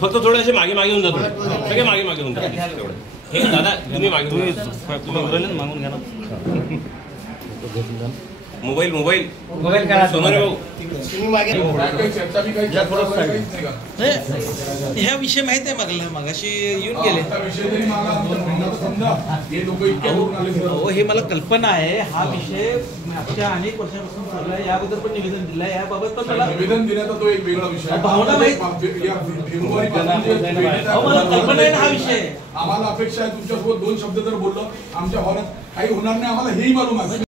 फक्त थोडेसे मागे मागे होऊन जातो, सगळे मागे मागे होऊन जातात. हे दादा तुम्ही मागे मागून घ्या ना. मोबाईल करा सोनारे भाऊ. ह्या विषय माहित आहे मगाशी येऊन गेले. हे मला कल्पना आहे. हा विषय मागच्या अनेक वर्षापासून चालला आहे. याबद्दल पण निवेदन दिलं आहे. याबाबत पण मला निवेदन देण्याचा तो एक वेगळा विषय आहे. भावना माहित मला कल्पना आहे हा विषय. आम्हाला अपेक्षा आहे तुमच्यासोबत 2 शब्द जर बोललो आमच्या भावनात काही होणार नाही. आम्हाला हेही मालूम आहे.